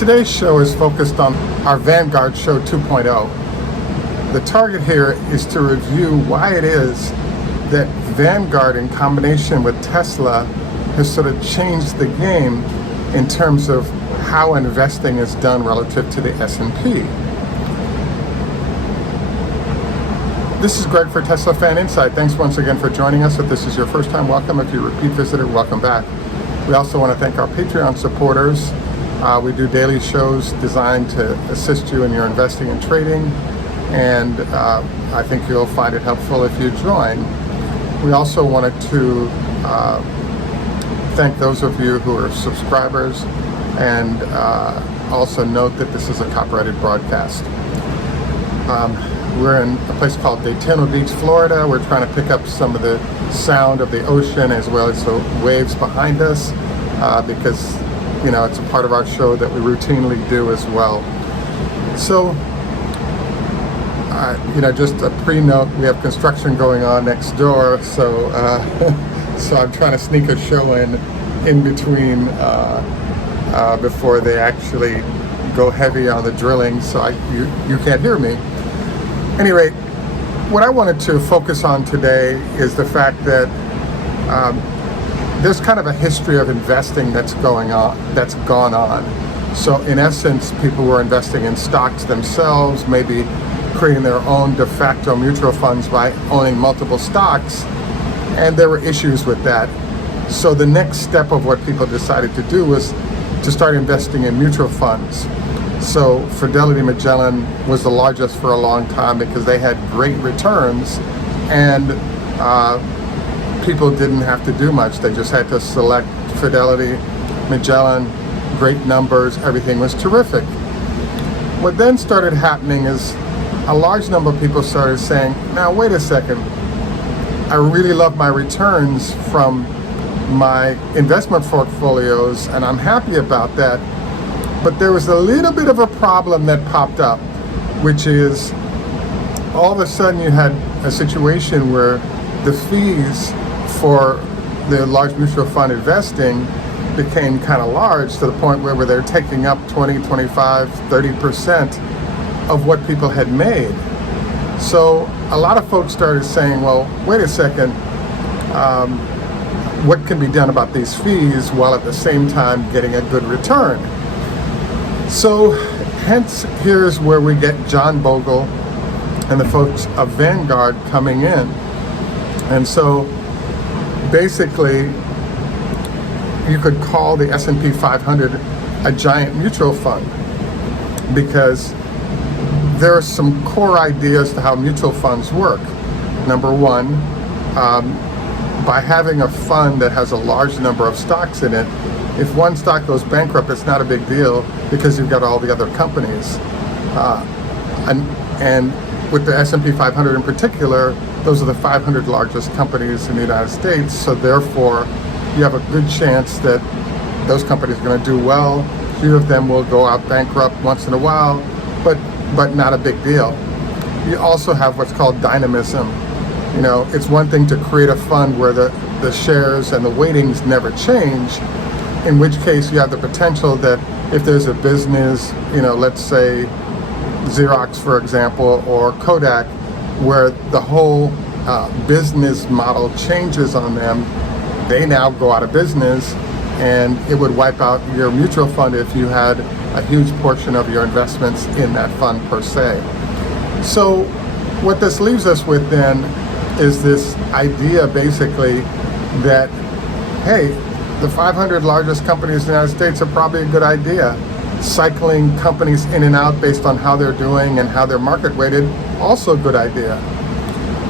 Today's show is focused on our Vanguard Show 2.0. The target here is to review why it is that Vanguard, in combination with Tesla, has sort of changed the game in terms of how investing is done relative to the S&P. This is Greg for Teslafaninsight. Thanks once again for joining us. If this is your first time, welcome. If you're a repeat visitor, welcome back. We also want to thank our Patreon supporters. We do daily shows designed to assist you in your investing and trading, and I think you'll find it helpful if you join. We also wanted to thank those of you who are subscribers, and also note that this is a copyrighted broadcast. We're in a place called Daytona Beach, Florida. We're trying to pick up some of the sound of the ocean as well as the waves behind us because it's a part of our show that we routinely do as well. So, just a pre-note, we have construction going on next door, so so I'm trying to sneak a show in between before they actually go heavy on the drilling, so you can't hear me. Anyway, what I wanted to focus on today is the fact that there's kind of a history of investing that's gone on. So in essence, people were investing in stocks themselves, maybe creating their own de facto mutual funds by owning multiple stocks, and there were issues with that. So the next step of what people decided to do was to start investing in mutual funds. So Fidelity Magellan was the largest for a long time because they had great returns, and people didn't have to do much. They just had to select Fidelity, Magellan, great numbers, everything was terrific. What then started happening is a large number of people started saying, now wait a second, I really love my returns from my investment portfolios and I'm happy about that, but there was a little bit of a problem that popped up, which is all of a sudden you had a situation where the fees for the large mutual fund investing became kind of large to the point where they're taking up 20, 25, 30% of what people had made. So a lot of folks started saying, well, wait a second, what can be done about these fees while at the same time getting a good return? So hence here's where we get John Bogle and the folks of Vanguard coming in. And so basically you could call the S&P 500 a giant mutual fund because there are some core ideas to how mutual funds work. Number one, by having a fund that has a large number of stocks in it, if one stock goes bankrupt, it's not a big deal because you've got all the other companies. And with the S&P 500 in particular, those are the 500 largest companies in the United States, so therefore you have a good chance that those companies are going to do well. A few of them will go out bankrupt once in a while, but not a big deal. You also have what's called dynamism. It's one thing to create a fund where the shares and the weightings never change, in which case you have the potential that if there's a business, let's say Xerox, for example, or Kodak, where the whole business model changes on them, they now go out of business, and it would wipe out your mutual fund if you had a huge portion of your investments in that fund per se. So what this leaves us with then is this idea basically that, hey, the 500 largest companies in the United States are probably a good idea. Cycling companies in and out based on how they're doing and how they're market weighted, also a good idea.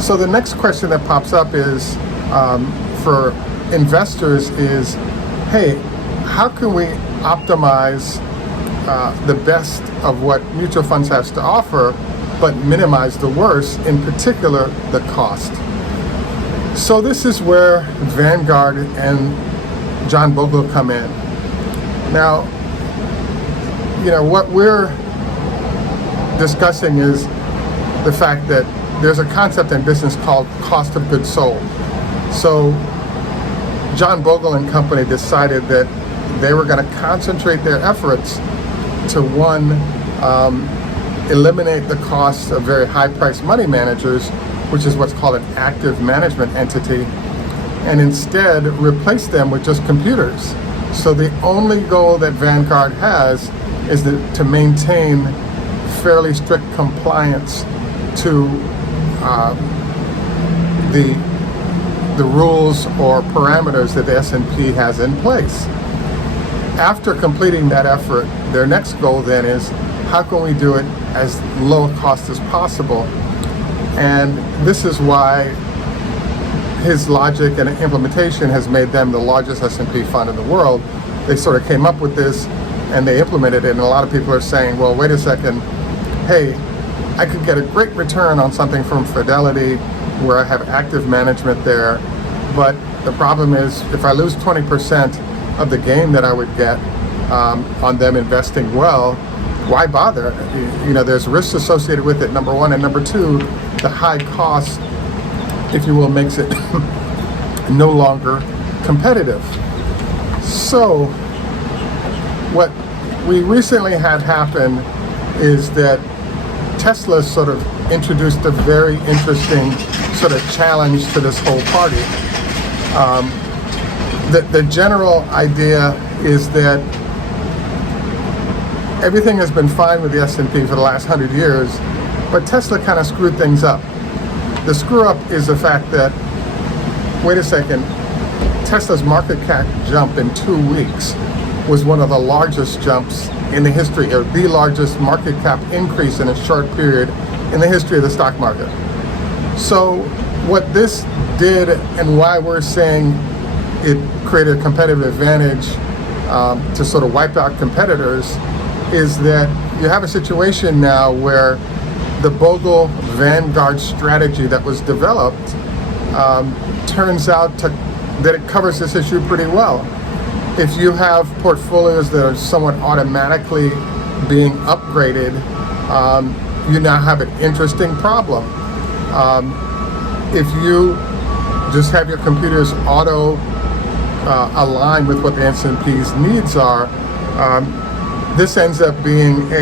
So the next question that pops up is, for investors is, hey, how can we optimize the best of what mutual funds has to offer, but minimize the worst, in particular, the cost? So this is where Vanguard and John Bogle come in. Now, what we're discussing is the fact that there's a concept in business called cost of goods sold. So John Bogle and company decided that they were going to concentrate their efforts to one, eliminate the costs of very high-priced money managers, which is what's called an active management entity, and instead replace them with just computers. So the only goal that Vanguard has is to maintain fairly strict compliance to the rules or parameters that the S&P has in place. After completing that effort, their next goal then is, how can we do it as low cost as possible? And this is why his logic and implementation has made them the largest S&P fund in the world. They sort of came up with this and they implemented it, and a lot of people are saying, well, wait a second, hey, I could get a great return on something from Fidelity where I have active management there, but the problem is if I lose 20% of the gain that I would get on them investing well, why bother? You know, there's risks associated with it, number one, and number two, the high cost, if you will, makes it no longer competitive. So what we recently had happen is that Tesla sort of introduced a very interesting sort of challenge to this whole party. The general idea is that everything has been fine with the S&P for the last 100 years, but Tesla kind of screwed things up. The screw up is the fact that, wait a second, Tesla's market cap jump in 2 weeks was one of the largest jumps in the history, or the largest market cap increase in a short period in the history of the stock market. So what this did, and why we're saying it created a competitive advantage to sort of wipe out competitors, is that you have a situation now where the Bogle Vanguard strategy that was developed turns out that it covers this issue pretty well. If you have portfolios that are somewhat automatically being upgraded, you now have an interesting problem. If you just have your computers auto align with what the S&P's needs are, this ends up being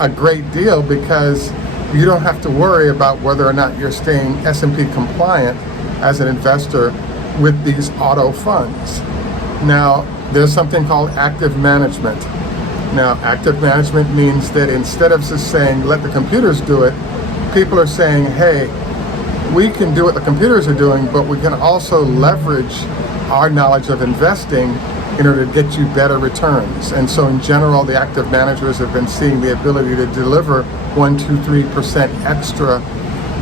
a great deal, because you don't have to worry about whether or not you're staying S&P compliant as an investor with these auto funds. Now, there's something called active management. Now, active management means that instead of just saying, let the computers do it, people are saying, hey, we can do what the computers are doing, but we can also leverage our knowledge of investing in order to get you better returns. And so in general, the active managers have been seeing the ability to deliver 1, 2, 3% extra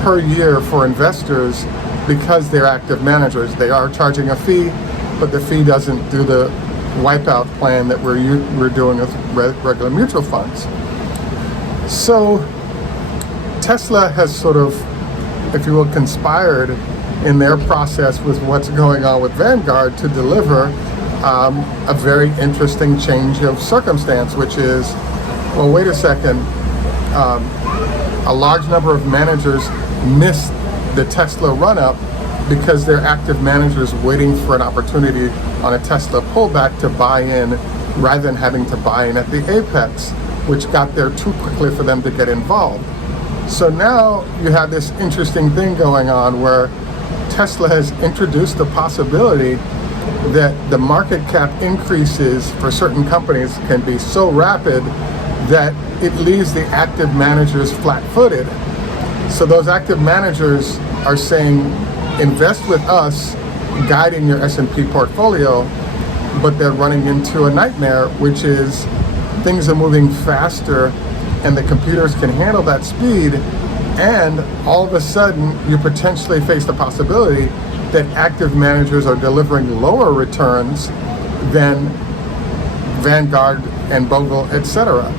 per year for investors because they're active managers. They are charging a fee, but the fee doesn't do the wipeout plan that we're doing with regular mutual funds. So Tesla has sort of, if you will, conspired in their process with what's going on with Vanguard to deliver a very interesting change of circumstance, which is, well, wait a second, a large number of managers missed the Tesla run-up because they're active managers waiting for an opportunity on a Tesla pullback to buy in, rather than having to buy in at the apex, which got there too quickly for them to get involved. So now you have this interesting thing going on where Tesla has introduced the possibility that the market cap increases for certain companies can be so rapid that it leaves the active managers flat-footed. So those active managers are saying, invest with us, guiding your S&P portfolio, but they're running into a nightmare, which is things are moving faster and the computers can handle that speed, and all of a sudden you potentially face the possibility that active managers are delivering lower returns than Vanguard and Bogle, etc.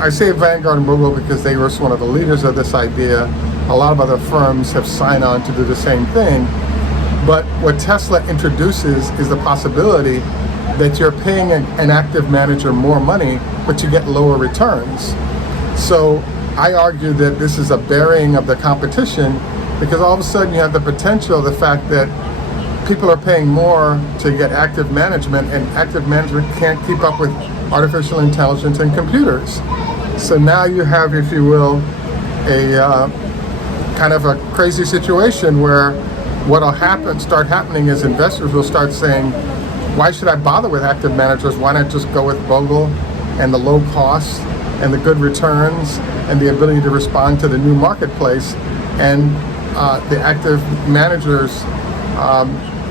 I say Vanguard and Bogle because they were one of the leaders of this idea. A lot of other firms have signed on to do the same thing. But what Tesla introduces is the possibility that you're paying an active manager more money, but you get lower returns. So I argue that this is a burying of the competition, because all of a sudden you have the potential, the fact that people are paying more to get active management, and active management can't keep up with artificial intelligence and computers. So now you have, if you will, a kind of a crazy situation where what'll start happening is investors will start saying, why should I bother with active managers? Why not just go with Bogle and the low costs and the good returns and the ability to respond to the new marketplace? And the active managers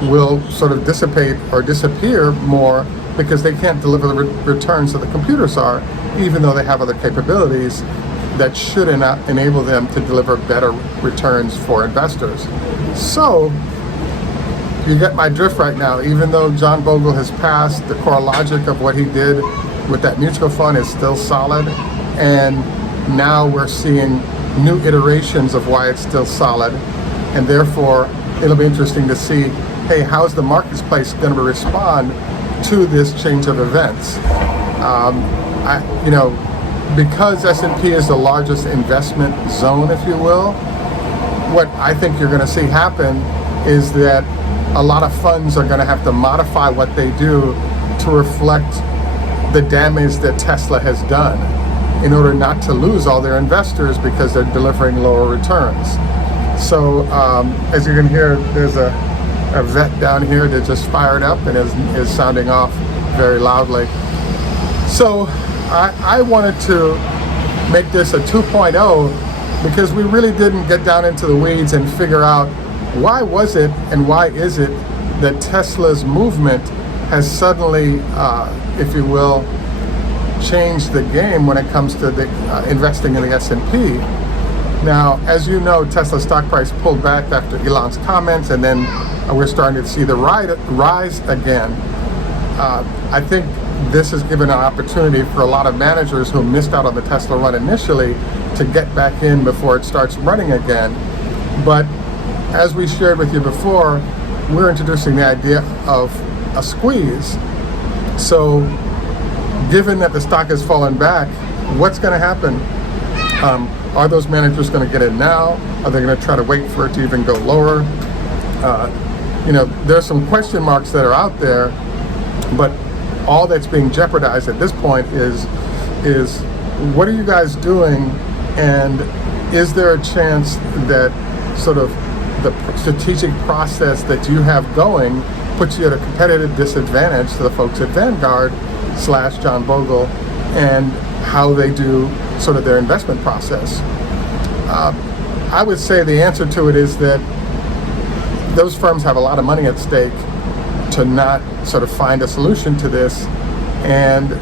will sort of dissipate or disappear more because they can't deliver the returns that the computers are, even though they have other capabilities that should enable them to deliver better returns for investors. So you get my drift right now. Even though John Bogle has passed, the core logic of what he did with that mutual fund is still solid, and now we're seeing new iterations of why it's still solid, and therefore it'll be interesting to see, hey, how's the marketplace going to respond to this change of events? Because S&P is the largest investment zone, if you will, what I think you're going to see happen is that a lot of funds are going to have to modify what they do to reflect the damage that Tesla has done in order not to lose all their investors because they're delivering lower returns. So as you can hear, there's a vet down here that just fired up and is sounding off very loudly. So I wanted to make this a 2.0 because we really didn't get down into the weeds and figure out why was it and why is it that Tesla's movement has suddenly, if you will, changed the game when it comes to the, investing in the S&P. Now, as you know, Tesla stock price pulled back after Elon's comments, and then we're starting to see the rise again. I think this has given an opportunity for a lot of managers who missed out on the Tesla run initially to get back in before it starts running again. But as we shared with you before, we're introducing the idea of a squeeze. So given that the stock has fallen back, what's going to happen? Are those managers going to get in now? Are they going to try to wait for it to even go lower? There's some question marks that are out there, but all that's being jeopardized at this point is what are you guys doing, and is there a chance that sort of the strategic process that you have going puts you at a competitive disadvantage to the folks at Vanguard / John Bogle and how they do sort of their investment process? I would say the answer to it is that those firms have a lot of money at stake to not sort of find a solution to this, and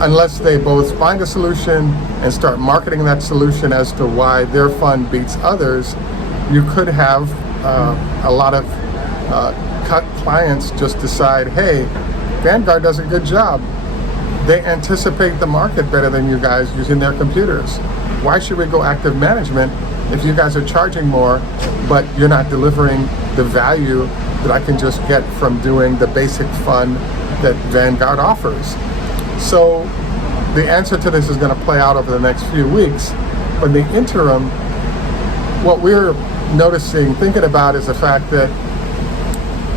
unless they both find a solution and start marketing that solution as to why their fund beats others, you could have a lot of clients just decide, hey, Vanguard does a good job. They anticipate the market better than you guys using their computers. Why should we go active management if you guys are charging more, but you're not delivering the value that I can just get from doing the basic fund that Vanguard offers? So the answer to this is going to play out over the next few weeks. But in the interim, what we're noticing, thinking about, is the fact that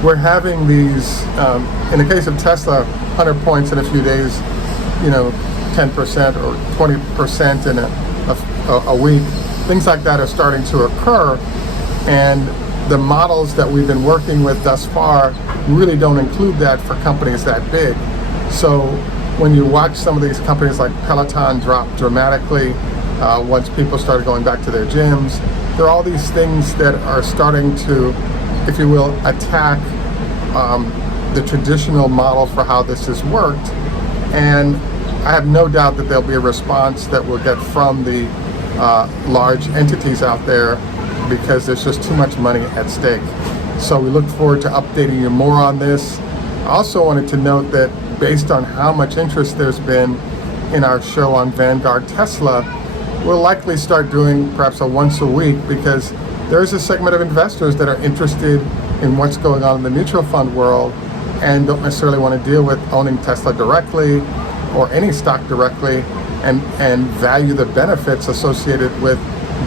we're having these, in the case of Tesla, 100 points in a few days, 10% or 20% in a week. Things like that are starting to occur, and the models that we've been working with thus far really don't include that for companies that big. So when you watch some of these companies like Peloton drop dramatically once people started going back to their gyms, there are all these things that are starting to, if you will, attack the traditional model for how this has worked. And I have no doubt that there'll be a response that we'll get from the large entities out there, because there's just too much money at stake. So we look forward to updating you more on this. I also wanted to note that based on how much interest there's been in our show on Vanguard Tesla, we'll likely start doing perhaps a once a week, because there's a segment of investors that are interested in what's going on in the mutual fund world and don't necessarily want to deal with owning Tesla directly or any stock directly, and value the benefits associated with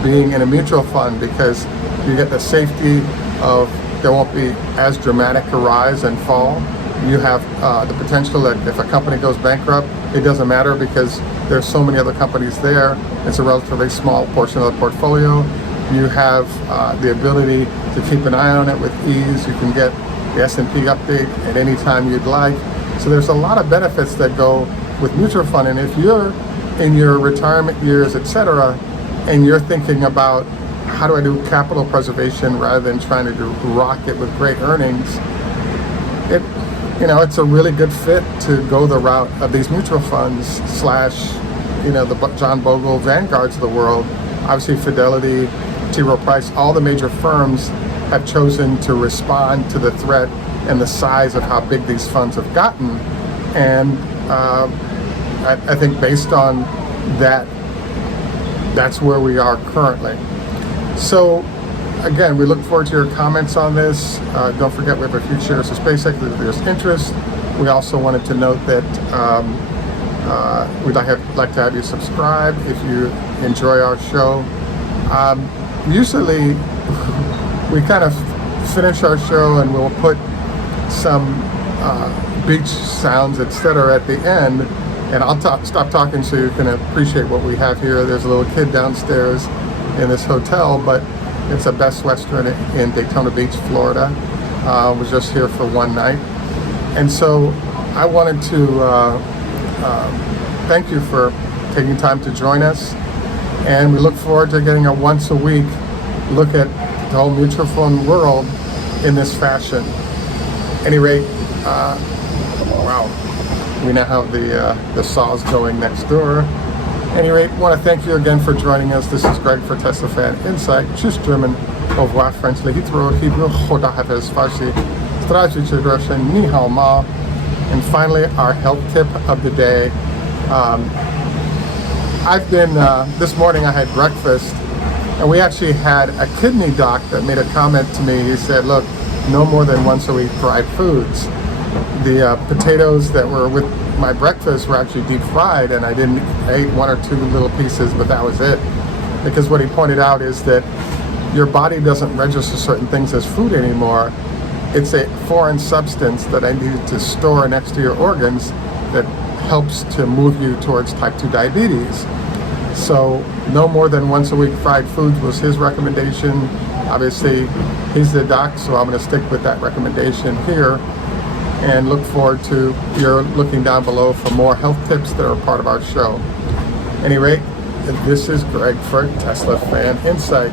being in a mutual fund, because you get the safety of there won't be as dramatic a rise and fall. You have the potential that if a company goes bankrupt, it doesn't matter because there's so many other companies there. It's a relatively small portion of the portfolio. You have the ability to keep an eye on it with ease. You can get the S&P update at any time you'd like. So there's a lot of benefits that go with mutual fund. And if you're in your retirement years, etc., and you're thinking about how do I do capital preservation rather than trying to do rocket with great earnings, it's a really good fit to go the route of these mutual funds / the John Bogle Vanguards of the world. Obviously Fidelity, T. Rowe Price, all the major firms have chosen to respond to the threat and the size of how big these funds have gotten. And I think based on that, that's where we are currently. So again, we look forward to your comments on this. Don't forget we have a few shares of SpaceX if there's interest. We also wanted to note that we'd like to have you subscribe if you enjoy our show. Usually we kind of finish our show and we'll put some beach sounds, etc. at the end, and I'll stop talking so you can appreciate what we have here. There's a little kid downstairs in this hotel, but it's a Best Western in Daytona Beach, Florida. Was just here for one night, and so I wanted to thank you for taking time to join us, and we look forward to getting a once a week look at the whole mutual fund world in this fashion. Any rate, wow, we now have the saws going next door. Any rate, I want to thank you again for joining us. This is Greg for Teslafaninsight. Tschüss, German. Au revoir, French. Lehitro, Hebrew, Choda Hafiz, Farsi, Strategy, Russian, Ni Hao Ma. And finally, our health tip of the day. I've been, this morning I had breakfast, and we actually had a kidney doc that made a comment to me. He said, look, no more than once a week fried foods. The potatoes that were with my breakfast were actually deep fried, and I ate one or two little pieces, but that was it. Because what he pointed out is that your body doesn't register certain things as food anymore. It's a foreign substance that I needed to store next to your organs that helps to move you towards type 2 diabetes. So no more than once a week fried foods was his recommendation. Obviously, he's the doc, so I'm going to stick with that recommendation here. And look forward to your looking down below for more health tips that are part of our show. At any rate, this is Greg for Teslafaninsight.